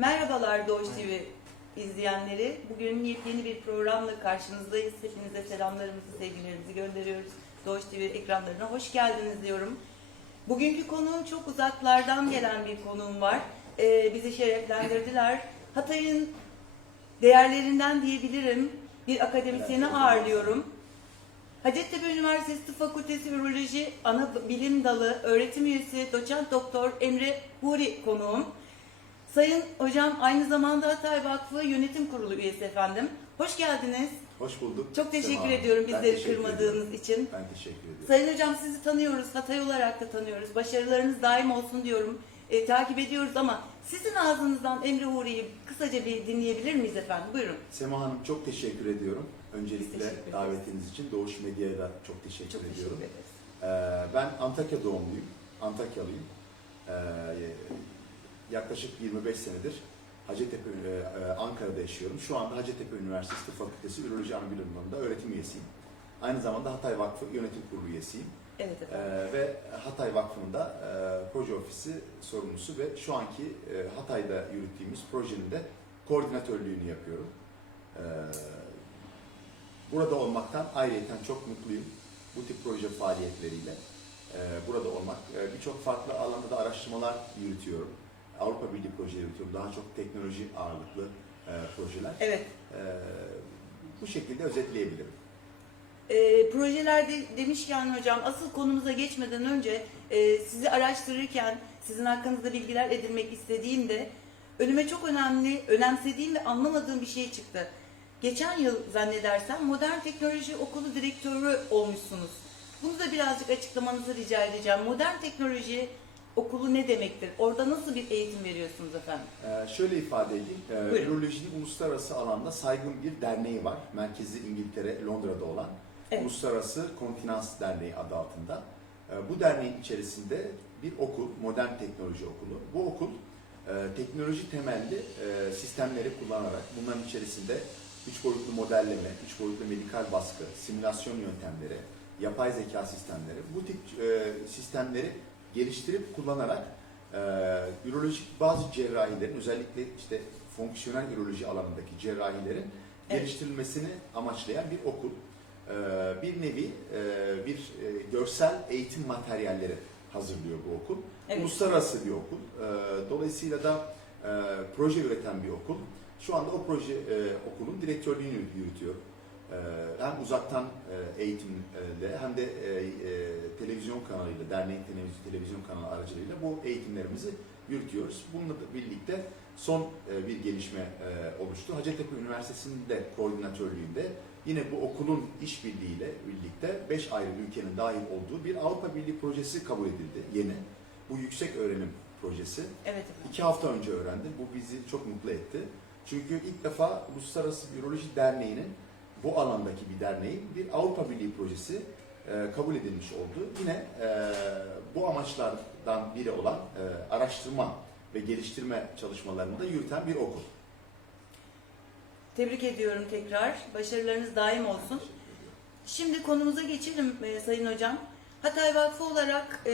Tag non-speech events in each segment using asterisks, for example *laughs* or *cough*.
Merhabalar Doğuş TV izleyenleri. Bugün yepyeni bir programla karşınızdayız. Hepinize selamlarımızı, sevgilerimizi gönderiyoruz. Doğuş TV ekranlarına hoş geldiniz diyorum. Bugünkü konuğum çok uzaklardan gelen bir konuğum var. Ee, bizi şereflendirdiler. Hatay'ın değerlerinden diyebilirim. Bir akademisyeni ağırlıyorum. Hacettepe Üniversitesi Tıp Fakültesi Üroloji Ana Bilim Dalı öğretim üyesi doçent doktor Emre Huri konuğum. Sayın hocam aynı zamanda Hatay Vakfı Yönetim Kurulu üyesi efendim. Hoş geldiniz. Hoş bulduk. Çok teşekkür Sema Hanım. ediyorum Ben bizleri teşekkür kırmadığınız ediyorum. için. Ben teşekkür ediyorum. Sayın hocam sizi tanıyoruz, Hatay olarak da tanıyoruz. Başarılarınız daim olsun diyorum. E, takip ediyoruz ama sizin ağzınızdan Emre Huri'yi kısaca bir dinleyebilir miyiz efendim? Buyurun. Sema Hanım çok teşekkür ediyorum. Öncelikle teşekkür ederiz. davetiniz için Doğuş Medya'ya da çok teşekkür Çok ediyorum. teşekkür ederiz. Ee, ben Antakya doğumluyum. Antakyalıyım. Ee, yaklaşık 25 senedir Hacettepe, e, e, Ankara'da yaşıyorum. Şu anda Hacettepe Üniversitesi Tıp Fakültesi Üroloji Anabilim Dalı'nda öğretim üyesiyim. Aynı zamanda Hatay Vakfı Yönetim Kurulu üyesiyim. Evet Ee, efendim. ve Hatay Vakfı'nda e, proje ofisi sorumlusu ve şu anki e, Hatay'da yürüttüğümüz projenin de koordinatörlüğünü yapıyorum. Burada olmaktan ayrıyeten çok mutluyum. Bu tip proje faaliyetleriyle e, burada olmak. E, Birçok farklı alanda da araştırmalar yürütüyorum. Avrupa Birliği projeleri yürütüyorum. Daha çok teknoloji ağırlıklı e, projeler. Evet. E, bu şekilde özetleyebilirim. E, projelerde demişken hocam asıl konumuza geçmeden önce e, sizi araştırırken sizin hakkınızda bilgiler edinmek istediğimde önüme çok önemli, önemsediğim ve anlamadığım bir şey çıktı. Geçen yıl zannedersem Modern Teknoloji Okulu direktörü olmuşsunuz. Bunu da birazcık açıklamanızı rica edeceğim. Modern Teknoloji Okulu ne demektir? Orada nasıl bir eğitim veriyorsunuz efendim? Ee, şöyle ifade edeyim. Ee, Buyurun. Ürolojinin uluslararası alanda saygın bir derneği var. Merkezi İngiltere, Londra'da olan. Evet. Uluslararası Kontinans Derneği adı altında. Ee, bu derneğin içerisinde bir okul, Modern Teknoloji Okulu. Bu okul e, teknoloji temelli e, sistemleri kullanarak bunların içerisinde üç boyutlu modelleme, üç boyutlu medikal baskı, simülasyon yöntemleri, yapay zeka sistemleri, bu tip e, sistemleri geliştirip kullanarak e, ürolojik bazı cerrahilerin özellikle işte fonksiyonel üroloji alanındaki cerrahilerin Evet. geliştirilmesini amaçlayan bir okul. E, bir nevi e, bir e, görsel eğitim materyalleri hazırlıyor bu okul. Evet. Uluslararası bir okul. E, dolayısıyla da e, proje üreten bir okul. Şu anda o proje e, okulun direktörlüğünü yürütüyor. E, hem uzaktan e, eğitimle hem de e, e, televizyon kanalıyla, derneğin televizyon, televizyon kanalı aracılığıyla bu eğitimlerimizi yürütüyoruz. Bununla da birlikte son bir gelişme oluştu. Hacettepe Üniversitesi'nin de koordinatörlüğünde yine bu okulun işbirliğiyle birlikte 5 ayrı ülkenin dahil olduğu bir Avrupa Birliği projesi kabul edildi yeni. Bu yüksek öğrenim projesi. Evet efendim. İki hafta önce öğrendim. Bu bizi çok mutlu etti. Çünkü ilk defa Uluslararası Biyoloji Derneği'nin bu alandaki bir derneğin bir Avrupa Birliği projesi e, kabul edilmiş oldu. Yine e, bu amaçlardan biri olan e, araştırma ve geliştirme çalışmalarını da yürüten bir okul. Tebrik ediyorum tekrar. Başarılarınız daim olsun. Şimdi konumuza geçelim e, Sayın Hocam. Hatay Vakfı olarak e,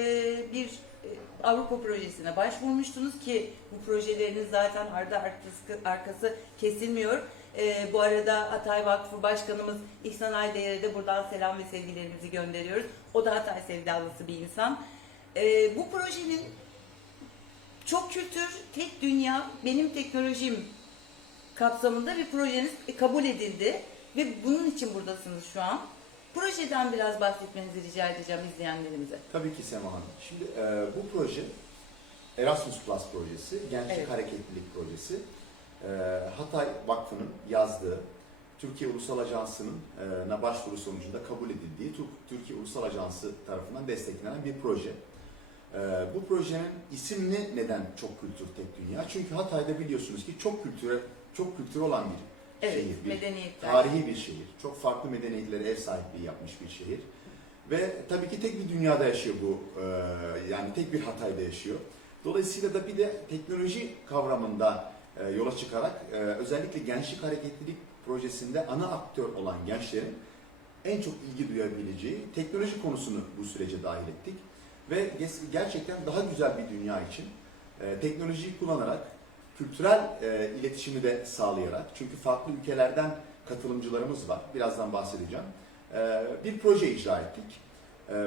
bir e, Avrupa projesine başvurmuştunuz ki bu projeleriniz zaten ardı arkası, arkası kesilmiyor. E, bu arada Hatay Vakfı Başkanımız İhsan Aydayar'a da buradan selam ve sevgilerimizi gönderiyoruz. O da Hatay sevdalısı bir insan. E, bu projenin çok kültür, tek dünya, benim teknolojim kapsamında bir projeniz kabul edildi ve bunun için buradasınız şu an. Projeden biraz bahsetmenizi rica edeceğim izleyenlerimize. Tabii ki Sema Hanım. Şimdi e, bu proje Erasmus Plus projesi, Gençlik Evet. Hareketlilik projesi. E, Hatay Vakfı'nın yazdığı, Türkiye Ulusal Ajansı'nın e, na başvuru sonucunda kabul edildiği Türk- Türkiye Ulusal Ajansı tarafından desteklenen bir proje. E, bu projenin ismini neden çok kültür tek dünya? Çünkü Hatay'da biliyorsunuz ki çok kültüre çok kültür olan bir Evet, şehir, bir medeniyetler. tarihi bir şehir. Çok farklı medeniyetlere ev sahipliği yapmış bir şehir. Ve tabii ki tek bir dünyada yaşıyor bu, e, yani tek bir Hatay'da yaşıyor. Dolayısıyla da bir de teknoloji kavramında e, yola çıkarak e, özellikle gençlik hareketlilik projesinde ana aktör olan gençlerin en çok ilgi duyabileceği teknoloji konusunu bu sürece dahil ettik. Ve gerçekten daha güzel bir dünya için e, teknolojiyi kullanarak kültürel iletişimi de sağlayarak, çünkü farklı ülkelerden katılımcılarımız var, birazdan bahsedeceğim. Bir proje icra ettik.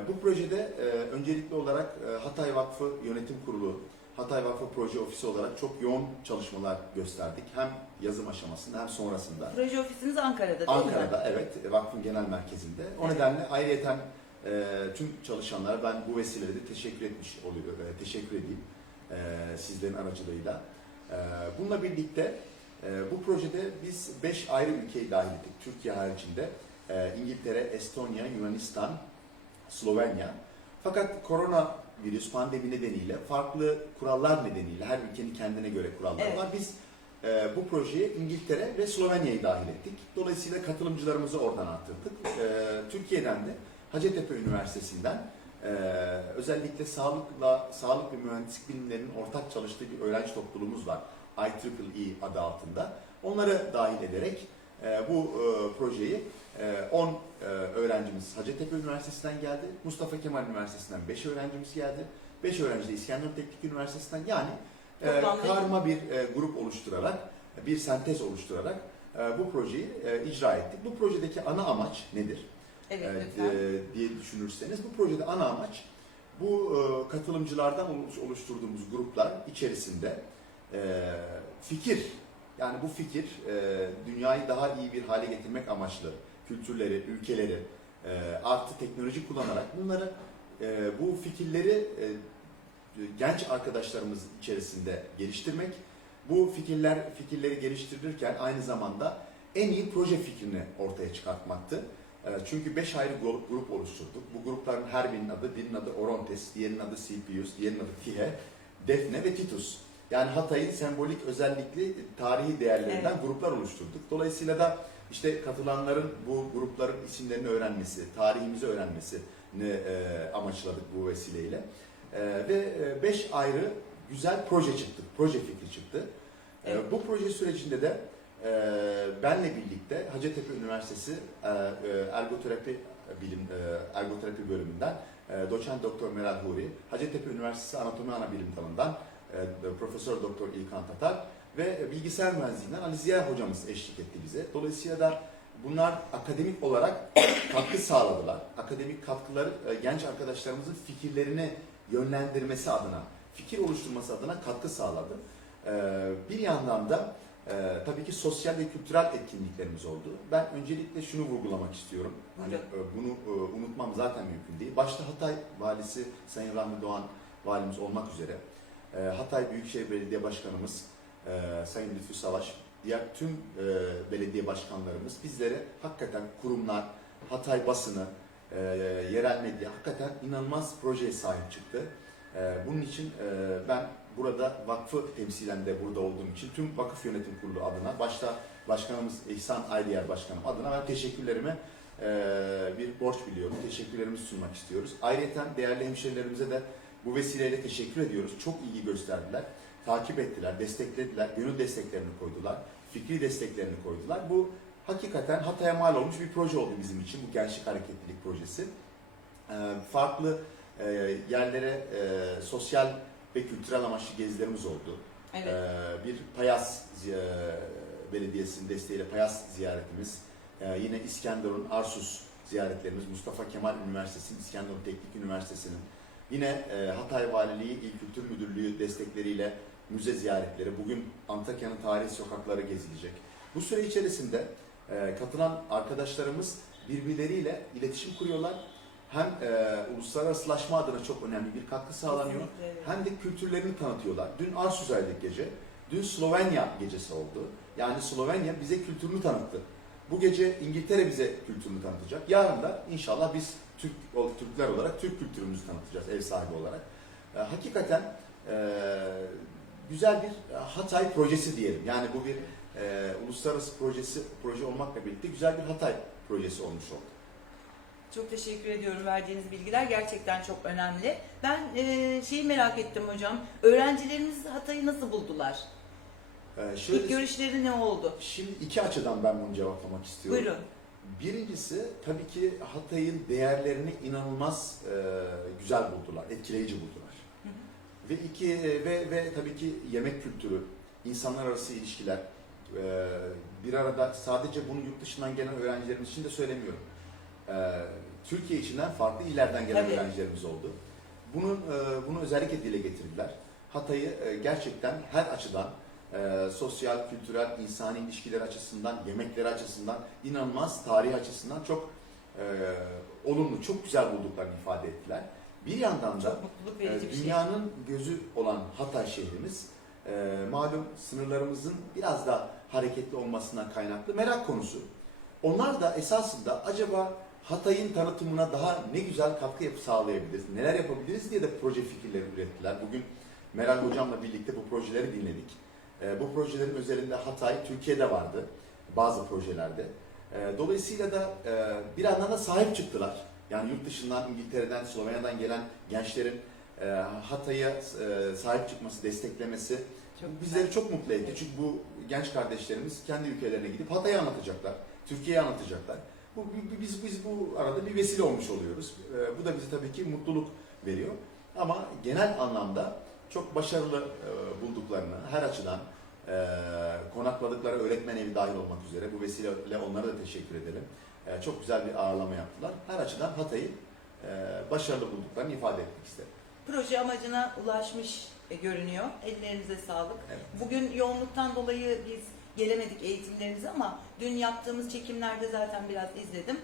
Bu projede öncelikli olarak Hatay Vakfı Yönetim Kurulu, Hatay Vakfı Proje Ofisi olarak çok yoğun çalışmalar gösterdik. Hem yazım aşamasında hem sonrasında. Proje ofisiniz Ankara'da değil mi? Ankara'da evet vakfın genel merkezinde. O Evet. nedenle ayrıyeten e, tüm çalışanlara ben bu vesileyle de teşekkür etmiş oluyor. e, teşekkür edeyim e, sizlerin aracılığıyla. E, bununla birlikte e, bu projede biz 5 ayrı ülkeyi dahil ettik. Türkiye haricinde e, İngiltere, Estonya, Yunanistan, Slovenya. Fakat korona virüs pandemi nedeniyle farklı kurallar nedeniyle her ülkenin kendine göre kuralları Evet. var. Biz e, bu projeye İngiltere ve Slovenya'yı dahil ettik. Dolayısıyla katılımcılarımızı oradan arttırdık. E, Türkiye'den de Hacettepe Üniversitesi'nden e, özellikle sağlıkla sağlık ve mühendislik bilimlerinin ortak çalıştığı bir öğrenci topluluğumuz var. IEEE adı altında. Onları dahil ederek e, bu e, projeyi e, 10 e, öğrencimiz Hacettepe Üniversitesi'nden geldi. Mustafa Kemal Üniversitesi'nden 5 öğrencimiz geldi. 5 öğrenci de İskenderun Teknik Üniversitesi'nden yani e, karma bir e, grup oluşturarak, bir sentez oluşturarak e, bu projeyi e, icra ettik. Bu projedeki ana amaç nedir? Evet e, e, diye düşünürseniz bu projede ana amaç bu e, katılımcılardan oluş- oluşturduğumuz gruplar içerisinde e, fikir yani bu fikir e, dünyayı daha iyi bir hale getirmek amaçlı kültürleri, ülkeleri e, artı teknoloji kullanarak bunları e, bu fikirleri e, genç arkadaşlarımız içerisinde geliştirmek. Bu fikirler fikirleri geliştirirken aynı zamanda en iyi proje fikrini ortaya çıkartmaktı. E, Çünkü beş ayrı grup, grup oluşturduk. Bu grupların her birinin adı, birinin adı Orontes, diğerinin adı Silpius, diğerinin adı Tihe, Defne ve Titus. Yani Hatay'ın sembolik özellikli tarihi değerlerinden Evet. gruplar oluşturduk. Dolayısıyla da işte katılanların bu grupların isimlerini öğrenmesi, tarihimizi öğrenmesini e, amaçladık bu vesileyle. E, ve e, beş ayrı güzel proje çıktı, proje fikri çıktı. Evet. bu proje sürecinde de benle birlikte Hacettepe Üniversitesi Ergoterapi Bilim Ergoterapi bölümünden doçent doktor Meral Huri, Hacettepe Üniversitesi Anatomi Ana Bilim Dalı'ndan Profesör Doktor İlkan Tatar ve bilgisayar mühendisliğinden Ali Ziya hocamız eşlik etti bize. Dolayısıyla da bunlar akademik olarak *coughs* katkı sağladılar. Akademik katkıları e, genç arkadaşlarımızın fikirlerini yönlendirmesi adına, fikir oluşturması adına katkı sağladı. E, bir yandan da e, tabii ki sosyal ve kültürel etkinliklerimiz oldu. Ben öncelikle şunu vurgulamak istiyorum. Hani e, bunu e, unutmam zaten mümkün değil. Başta Hatay Valisi Sayın Rahmi Doğan valimiz olmak üzere e, Hatay Büyükşehir Belediye Başkanımız e, Sayın Lütfü Savaş, diğer tüm e, belediye başkanlarımız bizlere hakikaten kurumlar, Hatay basını, e, yerel medya hakikaten inanılmaz projeye sahip çıktı. Bunun için ben burada vakfı temsilen de burada olduğum için tüm vakıf yönetim kurulu adına başta başkanımız İhsan Aydiyer Başkanım adına ben teşekkürlerimi bir borç biliyorum. Teşekkürlerimizi sunmak istiyoruz. Ayrıca değerli hemşerilerimize de bu vesileyle teşekkür ediyoruz. Çok ilgi gösterdiler. Takip ettiler, desteklediler, gönül desteklerini koydular, fikri desteklerini koydular. Bu hakikaten Hatay'a mal olmuş bir proje oldu bizim için, bu Gençlik Hareketlilik Projesi. Ee, farklı e, yerlere e, sosyal ve kültürel amaçlı gezilerimiz oldu. Evet. Ee, bir Payas e, Belediyesi'nin desteğiyle Payas ziyaretimiz, Ee, yine İskenderun Arsus ziyaretlerimiz, Mustafa Kemal Üniversitesi'nin, İskenderun Teknik Üniversitesi'nin, yine e, Hatay Valiliği İl Kültür Müdürlüğü destekleriyle müze ziyaretleri, bugün Antakya'nın tarihi sokakları gezilecek. Bu süre içerisinde e, katılan arkadaşlarımız birbirleriyle iletişim kuruyorlar. Hem e, uluslararasılaşma adına çok önemli bir katkı sağlanıyor Kesinlikle, hem de kültürlerini tanıtıyorlar. Dün Arsus'aydık gece. Dün Slovenya gecesi oldu. Yani Slovenya bize kültürünü tanıttı. Bu gece İngiltere bize kültürünü tanıtacak. Yarın da inşallah biz Türk Türkler olarak Türk kültürümüzü tanıtacağız ev sahibi olarak. E, hakikaten e, güzel bir e, Hatay projesi diyelim. Yani bu bir e, uluslararası projesi proje olmakla birlikte güzel bir Hatay projesi olmuş oldu. Çok teşekkür ediyorum verdiğiniz bilgiler gerçekten çok önemli. Ben e, şeyi merak ettim hocam. Öğrencilerimiz Hatay'ı nasıl buldular? E, şöyle, İlk görüşleri ne oldu? şimdi iki açıdan ben bunu cevaplamak istiyorum. Buyurun. Birincisi tabii ki Hatay'ın değerlerini inanılmaz e, güzel buldular, etkileyici buldular. Hı hı. Ve iki ve ve tabii ki yemek kültürü, insanlar arası ilişkiler, e, bir arada sadece bunu yurt dışından gelen öğrencilerimiz için de söylemiyorum. E, Türkiye içinden farklı illerden gelen Tabii. öğrencilerimiz oldu. Bunun e, bunu özellikle dile getirdiler. Hatay'ı e, gerçekten her açıdan e, sosyal, kültürel, insani ilişkiler açısından, yemekleri açısından, inanılmaz tarih açısından çok e, olumlu, çok güzel bulduklarını ifade ettiler. Bir yandan da bir şey. Dünyanın gözü olan Hatay şehrimiz e, malum sınırlarımızın biraz da hareketli olmasından kaynaklı merak konusu. Onlar da esasında acaba Hatay'ın tanıtımına daha ne güzel katkı yapı sağlayabiliriz, neler yapabiliriz diye de proje fikirleri ürettiler. Bugün Meral Hocam'la birlikte bu projeleri dinledik. E, bu projelerin özelinde Hatay Türkiye'de vardı bazı projelerde. E, dolayısıyla da e, bir yandan da sahip çıktılar. Yani yurt dışından, İngiltere'den, Slovenya'dan gelen gençlerin e, Hatay'a e, sahip çıkması, desteklemesi Çok güzel. bizleri çok mutlu etti. Çünkü bu genç kardeşlerimiz kendi ülkelerine gidip Hatay'ı anlatacaklar, Türkiye'yi anlatacaklar. Bu, bi- biz, biz bu arada bir vesile olmuş oluyoruz. E, bu da bize tabii ki mutluluk veriyor. Ama genel anlamda çok başarılı e, bulduklarını her açıdan e, konakladıkları öğretmen evi dahil olmak üzere bu vesileyle onlara da teşekkür edelim. E, çok güzel bir ağırlama yaptılar. Her açıdan Hatay'ı e, başarılı bulduklarını ifade etmek isterim. Proje amacına ulaşmış görünüyor. Ellerinize sağlık. Evet. Bugün yoğunluktan dolayı biz gelemedik eğitimlerinize ama dün yaptığımız çekimlerde zaten biraz izledim.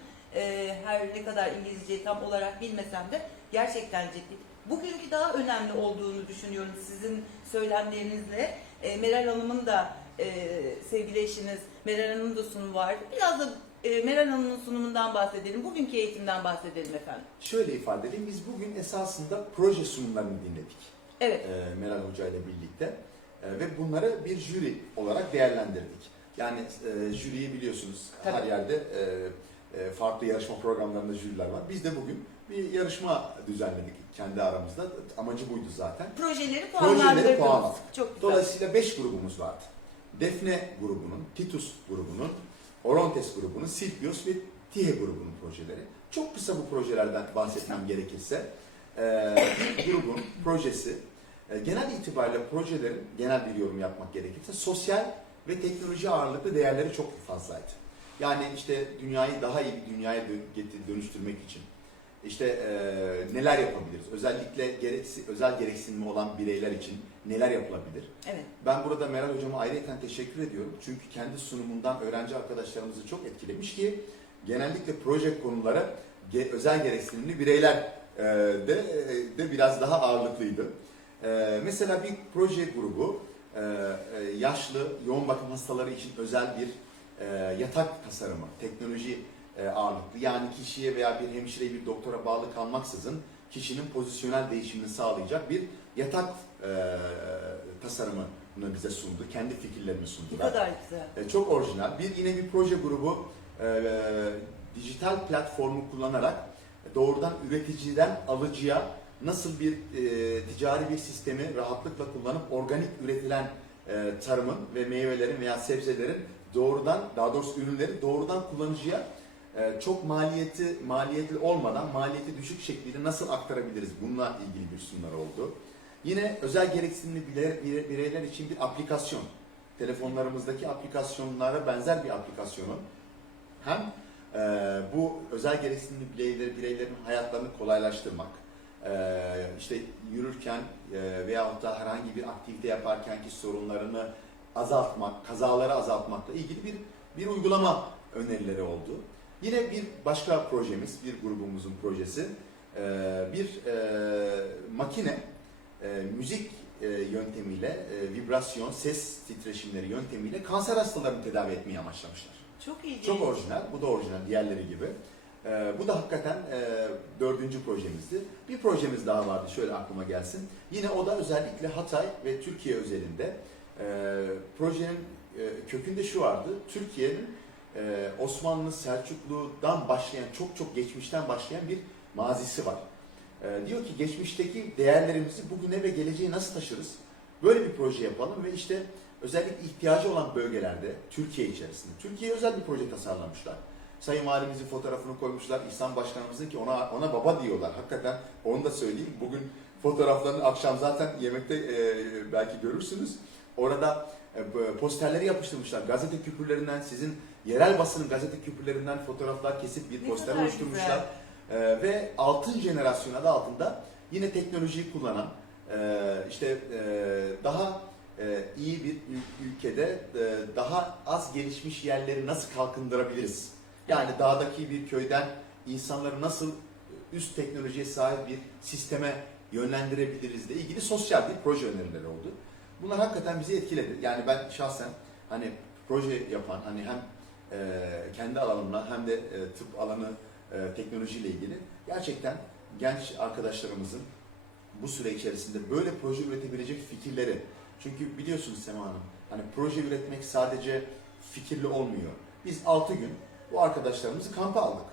Her ne kadar İngilizceyi tam olarak bilmesem de gerçekten ciddi. Bugünkü daha önemli olduğunu düşünüyorum sizin söylemlerinizle. Ee, Meral Hanım'ın da e, sevgili eşiniz Meral Hanım'ın da sunumu var. Biraz da e, Meral Hanım'ın sunumundan bahsedelim. Bugünkü eğitimden bahsedelim efendim. Şöyle ifade edeyim, biz bugün esasında proje sunumlarını dinledik. Evet. e, Meral Hoca ile birlikte E, ve bunları bir jüri olarak değerlendirdik. Yani e, jüriyi biliyorsunuz her Tabii. yerde e, e, farklı yarışma programlarında jüriler var. Biz de bugün bir yarışma düzenledik kendi aramızda. Amacı buydu zaten. Projeleri Projeleri puanlandırdınız. puanladık. Çok güzel. Dolayısıyla 5 grubumuz vardı. Defne grubunun, Titus grubunun, Orontes grubunun, Silpios ve Tihe grubunun projeleri. Çok kısa bu projelerden bahsetmem gerekirse, e, ilk grubun projesi, genel itibariyle projelerin, genel bir yorum yapmak gerekirse, sosyal ve teknoloji ağırlıklı değerleri çok fazlaydı. Yani işte dünyayı daha iyi bir dünyaya dönüştürmek için, işte e, neler yapabiliriz? Özellikle gereksi, özel gereksinimi olan bireyler için neler yapılabilir? Evet. Ben burada Meral Hocama ayrıca teşekkür ediyorum. Çünkü kendi sunumundan öğrenci arkadaşlarımızı çok etkilemiş ki genellikle proje konuları ge- özel gereksinimli bireyler e, de, de biraz daha ağırlıklıydı. E, mesela bir proje grubu e, yaşlı yoğun bakım hastaları için özel bir e, yatak tasarımı, teknoloji e, ağırlıklı. Yani kişiye veya bir hemşireye bir doktora bağlı kalmaksızın kişinin pozisyonel değişimini sağlayacak bir yatak e, tasarımını bize sundu. Kendi fikirlerini Ne sundular. kadar güzel. E, çok orijinal. Bir yine bir proje grubu e, dijital platformu kullanarak doğrudan üreticiden alıcıya nasıl bir e, ticari bir sistemi rahatlıkla kullanıp organik üretilen e, tarımın ve meyvelerin veya sebzelerin doğrudan daha doğrusu ürünleri doğrudan kullanıcıya çok maliyeti maliyetli olmadan maliyeti düşük şekliyle nasıl aktarabiliriz bununla ilgili bir sunumlar oldu. Yine özel gereksinimli birey- bire- bireyler için bir aplikasyon telefonlarımızdaki aplikasyonlara benzer bir aplikasyonun hem e, bu özel gereksinimli bireyler, bireylerin hayatlarını kolaylaştırmak, e, işte yürürken e, veyahut da herhangi bir aktivite yaparkenki sorunlarını azaltmak, kazaları azaltmakla ilgili bir bir uygulama önerileri oldu. Yine bir başka projemiz, bir grubumuzun projesi, e, bir e, makine e, müzik yöntemiyle, vibrasyon, ses titreşimleri yöntemiyle kanser hastalarını tedavi etmeyi amaçlamışlar. Çok iyi. Çok orijinal, bu da orijinal diğerleri gibi. Bu da hakikaten e, dördüncü projemizdi. Bir projemiz daha vardı, şöyle aklıma gelsin. Yine o da özellikle Hatay ve Türkiye özelinde. E, projenin e, kökünde şu vardı, Türkiye'nin e, Osmanlı, Selçuklu'dan başlayan, çok çok geçmişten başlayan bir mazisi var. E, diyor ki geçmişteki değerlerimizi bugüne ve geleceğe nasıl taşırız? Böyle bir proje yapalım ve işte özellikle ihtiyacı olan bölgelerde Türkiye içerisinde. Türkiye'ye özel bir proje tasarlamışlar. Sayın Valimizin fotoğrafını koymuşlar. İhsan Başkanımızın ki ona ona baba diyorlar. Hakikaten onu da söyleyeyim. Bugün fotoğraflarını akşam zaten yemekte e, belki görürsünüz. Orada e, posterleri yapıştırmışlar. Gazete küpürlerinden sizin yerel basının gazete küpürlerinden fotoğraflar kesip bir Ne poster kadar oluşturmuşlar. E, ve altın jenerasyon adı altında yine teknolojiyi kullanan e, işte e, daha e, iyi bir ül- ülkede e, daha az gelişmiş yerleri nasıl kalkındırabiliriz? Yani dağdaki bir köyden insanları nasıl üst teknolojiye sahip bir sisteme yönlendirebiliriz ile ilgili sosyal bir proje önerileri oldu. Bunlar hakikaten bizi etkiledi. Yani ben şahsen hani proje yapan hani hem e, kendi alanımla hem de e, tıp alanı e, teknolojiyle ilgili gerçekten genç arkadaşlarımızın bu süre içerisinde böyle proje üretebilecek fikirleri çünkü biliyorsunuz Sema Hanım hani proje üretmek sadece fikirli olmuyor. Biz 6 gün bu arkadaşlarımızı kampa aldık.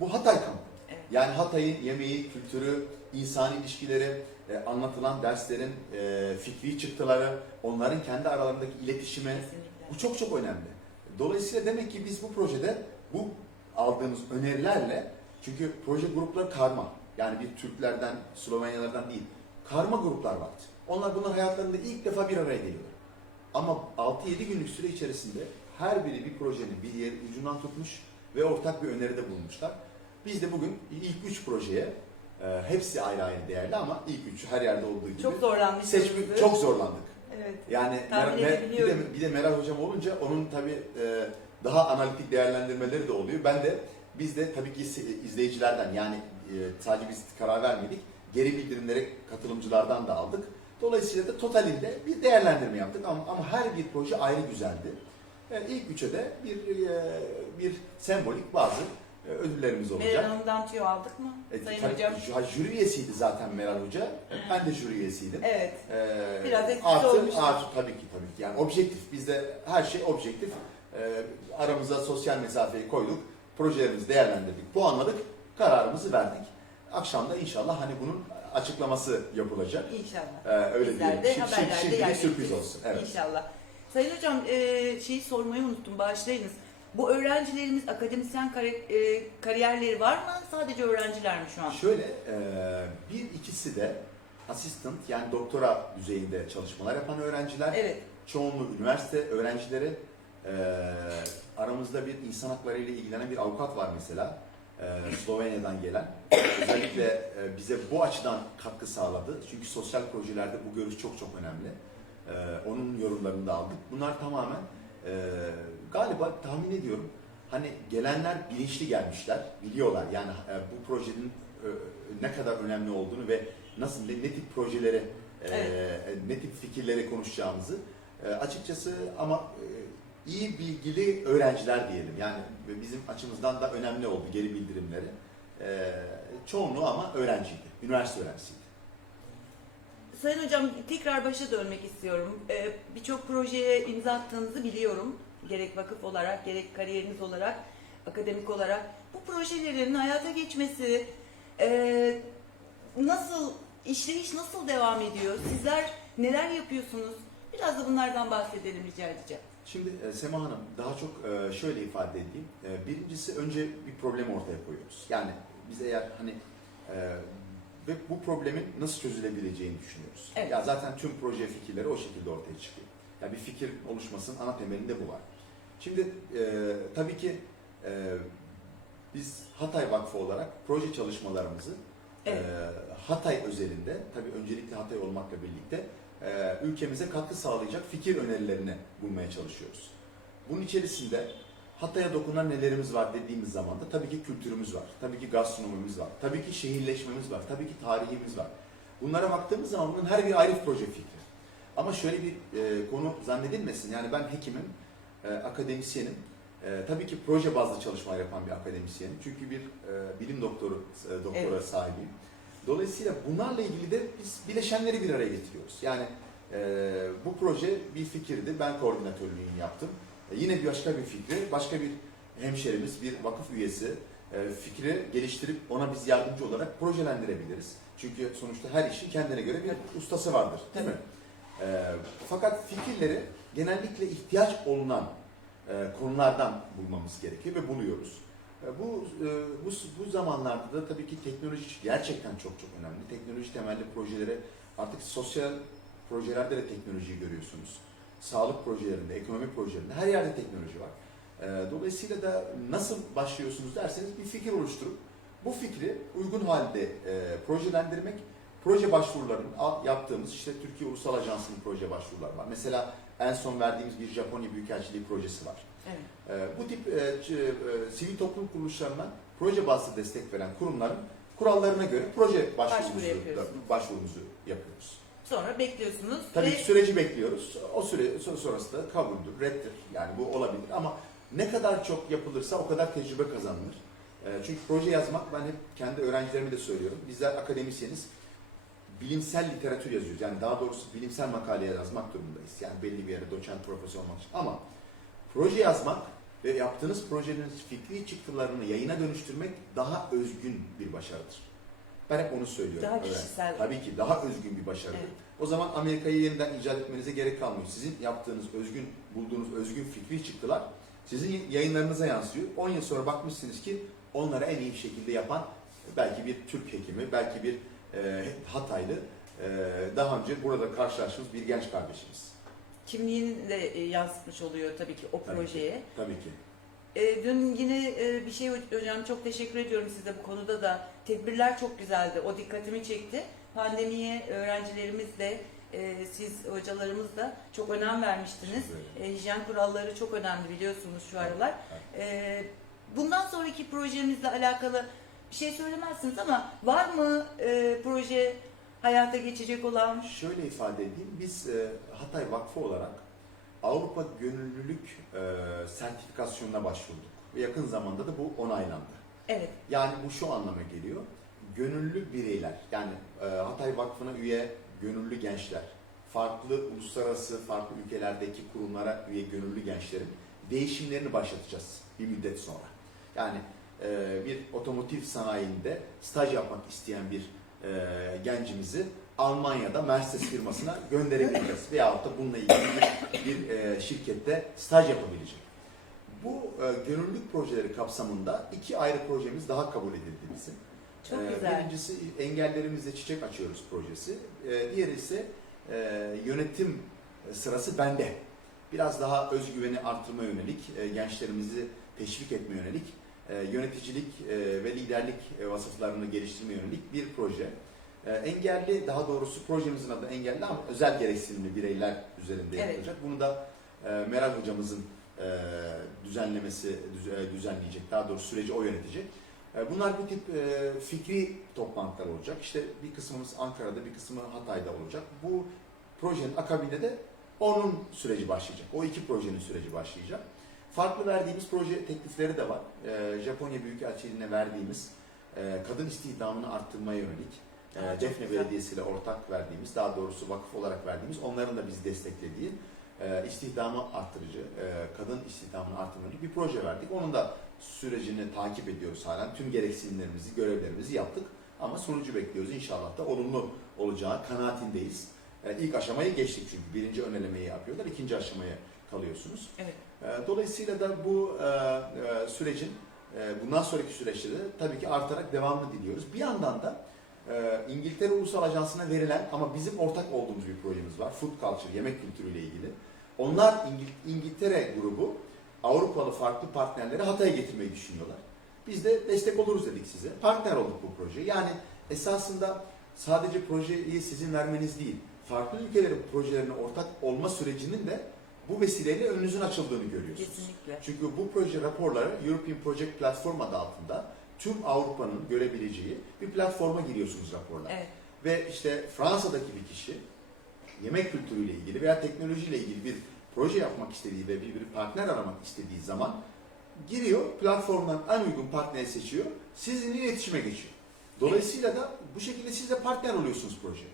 Bu Hatay kampı. Evet. Yani Hatay'ın yemeği, kültürü, insan ilişkileri, e, anlatılan derslerin e, fikri çıktıları, onların kendi aralarındaki iletişimi Kesinlikle. bu çok çok önemli. Dolayısıyla demek ki biz bu projede bu aldığımız önerilerle çünkü proje grupları karma. Yani bir Türklerden, Slovenyalardan değil. Karma gruplar var. Onlar bunlar hayatlarında ilk defa bir araya geliyorlar. Ama 6-7 günlük süre içerisinde her biri bir projenin bir yer ucundan tutmuş ve ortak bir öneride bulunmuşlar. Biz de bugün ilk 3 projeye e, hepsi ayrı ayrı değerli ama ilk üçü her yerde olduğu gibi Çok zorlanmışsınız. çok zorlandık. Evet. Yani Tahmin Mer- bir, de, bir de Meral Hocam olunca onun tabii e, daha analitik değerlendirmeleri de oluyor. Ben de biz de tabii ki izleyicilerden yani e, sadece biz karar vermedik. Geri bildirimleri katılımcılardan da aldık. Dolayısıyla da totalinde bir değerlendirme yaptık ama, ama her bir proje ayrı güzeldi. E, ilk üçe de bir e, bir sembolik bazı ödüllerimiz olacak. Meral Hanım'dan tüyo aldık mı? E, Sayın tabii, Hocam. jü- jüri üyesiydi zaten Meral Hoca. Ben de jüri üyesiydim. Evet. Ee, Biraz etkisi artı, olmuştur. artı tabii ki tabii ki. Yani objektif. Bizde her şey objektif. Ee, aramıza sosyal mesafeyi koyduk. Projelerimizi değerlendirdik. Puanladık. Kararımızı verdik. Akşam da inşallah hani bunun açıklaması yapılacak. İnşallah. Ee, öyle Bizler diyelim. de Şi- şi- haberlerde şimdilik yer sürpriz olsun. Evet. İnşallah. Sayın Hocam e, şeyi sormayı unuttum. Bağışlayınız. Bu öğrencilerimiz akademisyen kari- e, kariyerleri var mı? Sadece öğrenciler mi şu an? Şöyle e, bir ikisi de assistant yani doktora düzeyinde çalışmalar yapan öğrenciler. Evet. çoğunluğu üniversite öğrencileri. Ee, aramızda bir insan hakları ile ilgilenen bir avukat var mesela. Slovenya'dan gelen. Özellikle e, bize bu açıdan katkı sağladı. Çünkü sosyal projelerde bu görüş çok çok önemli. Onun yorumlarını da aldık. Bunlar tamamen e, galiba tahmin ediyorum hani gelenler bilinçli gelmişler. Biliyorlar yani e, bu projenin e, ne kadar önemli olduğunu ve nasıl ne, ne tip projeleri e, Evet. ne tip fikirleri konuşacağımızı e, açıkçası ama e, iyi bilgili öğrenciler diyelim. Yani bizim açımızdan da önemli oldu geri bildirimleri. E, çoğunluğu ama öğrenciydi. Üniversite öğrencisiydi. Sayın Hocam tekrar başa dönmek istiyorum. Ee, Birçok projeye imza attığınızı biliyorum. Gerek vakıf olarak, gerek kariyeriniz olarak, akademik olarak. Bu projelerin hayata geçmesi e, nasıl, işleyiş nasıl devam ediyor? Sizler neler yapıyorsunuz? Biraz da bunlardan bahsedelim rica edeceğim. Şimdi e, Sema Hanım daha çok e, şöyle ifade edeyim. E, Birincisi önce bir problem ortaya koyuyoruz. Yani biz eğer hani e, ve bu problemin nasıl çözülebileceğini düşünüyoruz. Evet. Ya zaten tüm proje fikirleri o şekilde ortaya çıkıyor. Ya bir fikir oluşmasının ana temelinde bu var. Şimdi e, tabii ki e, biz Hatay Vakfı olarak proje çalışmalarımızı Evet. e, Hatay özelinde, tabii öncelikle Hatay olmakla birlikte e, ülkemize katkı sağlayacak fikir önerilerini bulmaya çalışıyoruz. Bunun içerisinde Hatay'a dokunan nelerimiz var dediğimiz zaman da tabii ki kültürümüz var, tabii ki gastronomimiz var, tabii ki şehirleşmemiz var, tabii ki tarihimiz var. Bunlara baktığımız zaman bunun her bir ayrı proje fikri. Ama şöyle bir e, konu zannedilmesin, yani ben hekimim, e, akademisyenim, e, tabii ki proje bazlı çalışmalar yapan bir akademisyenim. Çünkü bir e, bilim doktoru, e, doktora Evet. sahibiyim. Dolayısıyla bunlarla ilgili de biz bileşenleri bir araya getiriyoruz. Yani e, bu proje bir fikirdi, ben koordinatörlüğünü yaptım. E, yine bir başka bir fikri, başka bir hemşerimiz, bir vakıf üyesi e, fikri geliştirip ona biz yardımcı olarak projelendirebiliriz. Çünkü sonuçta her işin kendine göre bir ustası vardır, değil mi? E, fakat fikirleri genellikle ihtiyaç olunan e, konulardan bulmamız gerekiyor ve buluyoruz. E, Bu, e, bu bu zamanlarda da tabii ki teknoloji gerçekten çok çok önemli. Teknoloji temelli projelere artık sosyal projelerde de teknolojiyi görüyorsunuz. Sağlık projelerinde, ekonomi projelerinde her yerde teknoloji var. Ee, dolayısıyla da nasıl başlıyorsunuz derseniz bir fikir oluşturup bu fikri uygun halde e, projelendirmek, proje başvurularının yaptığımız işte Türkiye Ulusal Ajansı'nın proje başvuruları var. Mesela en son verdiğimiz bir Japonya Büyükelçiliği projesi var. Evet. Ee, bu tip e, e, sivil toplum kuruluşlarına proje bazlı destek veren kurumların kurallarına göre proje başvurumuzu, başvurumuzu yapıyoruz. Sonra bekliyorsunuz Tabii ve süreci bekliyoruz. O süre son- sonrası da kabuldür, reddir. Yani bu olabilir ama ne kadar çok yapılırsa o kadar tecrübe kazanılır. Ee, Çünkü proje yazmak ben hep kendi öğrencilerime de söylüyorum. Bizler akademisyeniz bilimsel literatür yazıyoruz. Yani daha doğrusu bilimsel makale yazmak durumundayız. Yani belli bir yere doçent, profesör olmak için. Ama proje yazmak ve yaptığınız projenin fikri çıktılarını yayına dönüştürmek daha özgün bir başarıdır. Ben hep onu söylüyorum. Daha kişisel. Tabii ki daha özgün bir başarıdır. Evet. O zaman Amerika'yı yeniden icat etmenize gerek kalmıyor. Sizin yaptığınız özgün, bulduğunuz özgün fikri çıktılar sizin yayınlarınıza yansıyor. 10 yıl sonra bakmışsınız ki onlara en iyi şekilde yapan belki bir Türk hekimi, belki bir e, Hataylı, e, daha önce burada karşılaştığımız bir genç kardeşimiz. kimliğini de e, yansıtmış oluyor tabii ki o Tabii ki. projeye. Tabii ki. E, dün yine e, bir şey hocam çok teşekkür ediyorum size bu konuda da. Tedbirler çok güzeldi. O dikkatimi çekti. Pandemiye öğrencilerimizle e, siz hocalarımız da çok önem vermiştiniz. Teşekkür. E, hijyen kuralları çok önemli biliyorsunuz şu aralar. E, bundan sonraki projemizle alakalı bir şey söylemezsiniz ama var mı e, proje hayata geçecek olan? Şöyle ifade edeyim, biz e, Hatay Vakfı olarak Avrupa Gönüllülük e, sertifikasyonuna başvurduk. Ve yakın zamanda da bu onaylandı. Evet, Yani bu şu anlama geliyor. Gönüllü bireyler, yani e, Hatay Vakfı'na üye gönüllü gençler, farklı uluslararası, farklı ülkelerdeki kurumlara üye gönüllü gençlerin değişimlerini başlatacağız bir müddet sonra. Yani bir otomotiv sanayinde staj yapmak isteyen bir e, gencimizi Almanya'da Mercedes firmasına gönderebiliriz. *laughs* Veyahut da bununla ilgili bir, bir e, şirkette staj yapabilecek. Bu e, gönüllülük projeleri kapsamında iki ayrı projemiz daha kabul edildi bizim. çok güzel. Birincisi engellerimizle çiçek açıyoruz projesi. Diğeri ise e, yönetim sırası bende. Biraz daha özgüveni artırma yönelik, e, gençlerimizi teşvik etme yönelik, e, yöneticilik e, ve liderlik e, vasıflarını geliştirme yönelik bir proje. E, engelli, daha doğrusu projemizin adı engelli ama özel gereksinimli bireyler üzerinde Evet. yapılacak. Bunu da e, Meral hocamızın e, düzenlemesi, düz- e, düzenleyecek, daha doğrusu süreci o yönetecek. E, Bunlar bu tip e, fikri toplantılar olacak. İşte bir kısmımız Ankara'da, bir kısmı Hatay'da olacak. Bu projenin akabinde de onun süreci başlayacak. O iki projenin süreci başlayacak. Farklı verdiğimiz proje teklifleri de var. E, Japonya Büyükelçiliğine verdiğimiz e, kadın istihdamını arttırmaya yönelik e, Defne. Belediyesi ile ortak verdiğimiz, daha doğrusu vakıf olarak verdiğimiz, onların da bizi desteklediği e, istihdamı arttırıcı, e, kadın istihdamını arttırmacı bir proje verdik. Onun da sürecini takip ediyoruz halen. Tüm gereksinimlerimizi, görevlerimizi yaptık. Ama sonucu bekliyoruz. İnşallah da olumlu olacağı kanaatindeyiz. E, ilk aşamayı geçtik çünkü. Birinci önelemeyi yapıyorlar. ikinci aşamaya kalıyorsunuz. Evet. E, Dolayısıyla da bu e, e, sürecin e, bundan sonraki süreçte de tabii ki artarak devamını diliyoruz. Bir yandan da İngiltere Ulusal Ajansı'na verilen ama bizim ortak olduğumuz bir projemiz var. Food Culture, yemek kültürüyle ilgili. Onlar İngil- İngiltere grubu Avrupalı farklı partnerleri Hatay'a getirmeyi düşünüyorlar. Biz de destek oluruz dedik size. Partner olduk bu projeye. Yani esasında sadece projeyi sizin vermeniz değil, farklı ülkelerin projelerine ortak olma sürecinin de bu vesileyle önünüzün açıldığını görüyorsunuz. Kesinlikle. Çünkü bu proje raporları European Project Platform adı altında tüm Avrupa'nın görebileceği bir platforma giriyorsunuz raporlar. Evet. Ve işte Fransa'daki bir kişi yemek kültürüyle ilgili veya teknolojiyle ilgili bir proje yapmak istediği ve bir, bir partner aramak istediği zaman giriyor, platformdan en uygun partneri seçiyor, sizinle iletişime geçiyor. Dolayısıyla da bu şekilde siz de partner oluyorsunuz proje.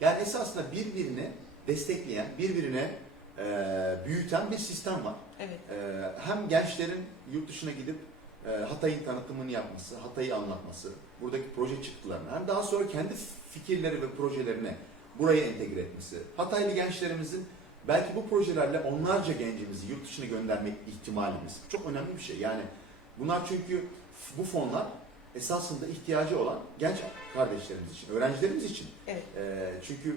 Yani esasında birbirini destekleyen, birbirine eee, büyüten bir sistem var. Evet. Ee, hem gençlerin yurt dışına gidip e, Hatay'ın tanıtımını yapması, Hatay'ı anlatması, buradaki proje çıktılarını hem daha sonra kendi fikirleri ve projelerini buraya entegre etmesi. Hataylı gençlerimizin belki bu projelerle onlarca gencimizi yurt dışına göndermek ihtimalimiz çok önemli bir şey. Yani bunlar çünkü bu fonlar esasında ihtiyacı olan genç kardeşlerimiz için, öğrencilerimiz için. Evet. Ee, çünkü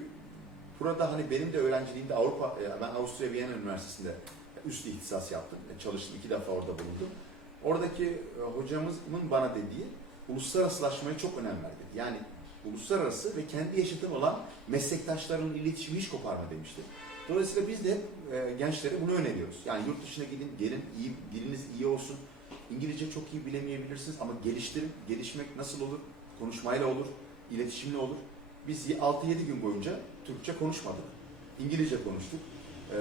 burada hani benim de öğrenciliğimde Avrupa, e, ben Avusturya Viyana Üniversitesi'nde üst ihtisas yaptım. E, Çalıştım, iki defa orada bulundum. Oradaki e, hocamızın bana dediği uluslararasılaşmaya çok önem verdi. Yani uluslararası ve kendi yaşıtın olan meslektaşlarının iletişimi hiç koparma demişti. Dolayısıyla biz de e, gençlere bunu öneriyoruz. Yani yurt dışına gidin, gelin, iyi, diliniz iyi olsun. İngilizce çok iyi bilemeyebilirsiniz ama geliştirin. Gelişmek nasıl olur? Konuşmayla olur, iletişimle olur. Biz 6-7 gün boyunca Türkçe konuşmadık. İngilizce konuştuk. Ee,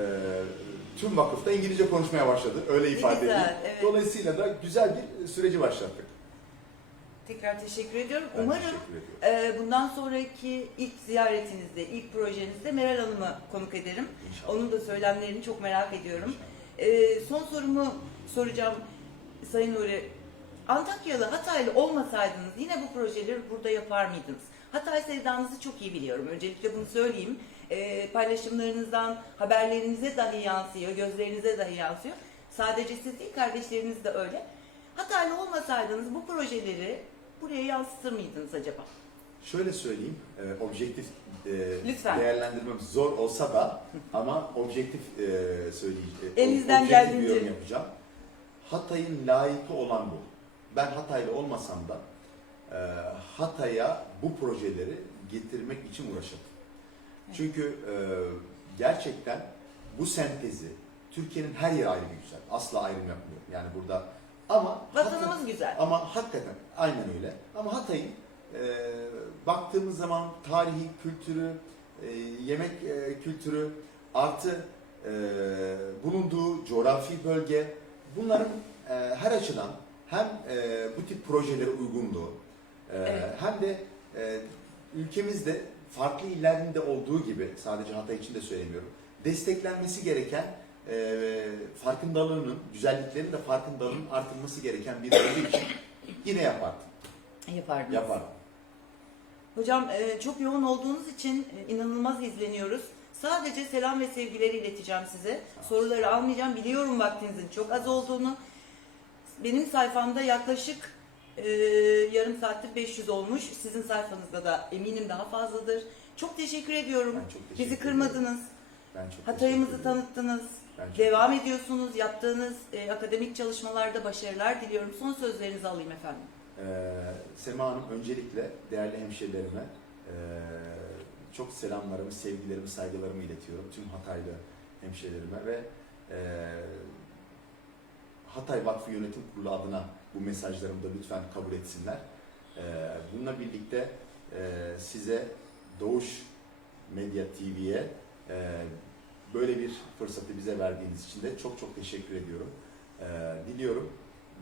tüm vakıfta İngilizce konuşmaya başladı. Öyle ifade edeyim. evet. Dolayısıyla da güzel bir süreci başlattık. Tekrar teşekkür ediyorum. Ben Umarım teşekkür ediyorum. e, bundan sonraki ilk ziyaretinizde, ilk projenizde Meral Hanım'ı konuk ederim. İnşallah. Onun da söylemlerini çok merak ediyorum. E, son sorumu soracağım Sayın Nuri. Antakyalı, Hataylı olmasaydınız yine bu projeleri burada yapar mıydınız? Hatay sevdanızı çok iyi biliyorum. Öncelikle bunu söyleyeyim. E, paylaşımlarınızdan haberlerinize dahi yansıyor, gözlerinize dahi yansıyor. Sadece siz değil, kardeşleriniz de öyle. Hataylı olmasaydınız bu projeleri buraya yansıtır mıydınız acaba? Şöyle söyleyeyim, e, objektif e, Lütfen. değerlendirmem zor olsa da *laughs* ama objektif e, söyleyeceğim. Elinizden objektif geldiğince. bir yorum yapacağım. Hatay'ın layıkı olan bu. Ben Hataylı olmasam da e, Hatay'a bu projeleri getirmek için uğraşırdım. Çünkü e, gerçekten bu sentezi Türkiye'nin her yeri ayrı bir güzel. Asla ayrım yapmıyorum. Yani burada ama Vatanımız güzel. ama hakikaten aynen öyle. Ama Hatay'ın e, baktığımız zaman tarihi kültürü, e, yemek e, kültürü artı e, bulunduğu coğrafi bölge bunların e, her açıdan hem e, bu tip projelere uygunluğu Evet. hem de e, ülkemizde farklı illerinde olduğu gibi sadece Hatay için de söylemiyorum desteklenmesi gereken e, farkındalığının, güzelliklerin de farkındalığının artırılması gereken bir olduğu için yine yapardım. Yapardınız. Yapardım. Hocam e, çok yoğun olduğunuz için e, inanılmaz izleniyoruz. Sadece selam ve sevgileri ileteceğim size. Soruları almayacağım. Biliyorum vaktinizin çok az olduğunu. Benim sayfamda yaklaşık e, yarım saattir 500 olmuş. Sizin sayfanızda da eminim daha fazladır. Çok teşekkür ediyorum. Ben çok teşekkür Bizi kırmadınız. Ben çok Hatay'ımızı tanıttınız. Ben çok- Devam ediyorsunuz. Yaptığınız e, akademik çalışmalarda başarılar diliyorum. Son sözlerinizi alayım efendim. Ee, Sema Hanım öncelikle değerli hemşehrilerime ee, çok selamlarımı, sevgilerimi, saygılarımı iletiyorum. Tüm Hataylı hemşehrilerime ve ee, Hatay Vakfı Yönetim Kurulu adına bu mesajlarımı da lütfen kabul etsinler. Ee, bununla birlikte ee, size Doğuş Medya TV'ye ee, böyle bir fırsatı bize verdiğiniz için de çok çok teşekkür ediyorum. Ee, diliyorum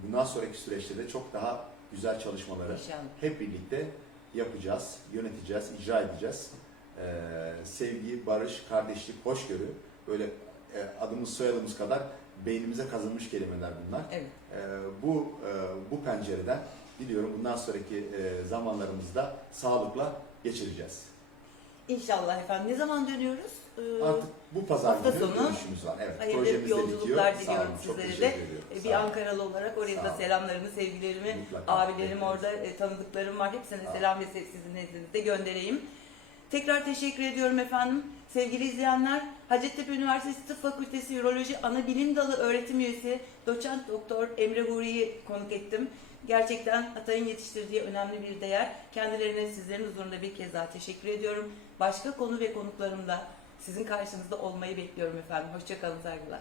bundan sonraki süreçte de çok daha güzel çalışmaları İnşallah. hep birlikte yapacağız, yöneteceğiz, icra edeceğiz. Ee, sevgi, barış, kardeşlik, hoşgörü böyle e, adımız soyadımız kadar beynimize kazınmış kelimeler bunlar. Evet. Ee, bu e, bu pencereden diliyorum bundan sonraki e, zamanlarımızda sağlıkla geçireceğiz. İnşallah efendim. Ne zaman dönüyoruz? Ee, Artık bu pazar günü sonu görüşümüz var. Evet, hayırlı yolculuklar bitiyor. Diliyorum olun, sizlere de. ediyorum. e, bir. Ankaralı olarak oraya da selamlarımı, sevgilerimi, Mutlaka. abilerim Bekleriz. orada, e, tanıdıklarım var. Hepsine Sağ selam ve sizin nezdinizde göndereyim. Tekrar teşekkür ediyorum efendim. Sevgili izleyenler, Hacettepe Üniversitesi Tıp Fakültesi Üroloji Ana Bilim Dalı öğretim üyesi doçent doktor Emre Huri'yi konuk ettim. Gerçekten Hatay'ın yetiştirdiği önemli bir değer. Kendilerine sizlerin huzurunda bir kez daha teşekkür ediyorum. Başka konu ve konuklarımla sizin karşınızda olmayı bekliyorum efendim. Hoşçakalın saygılar.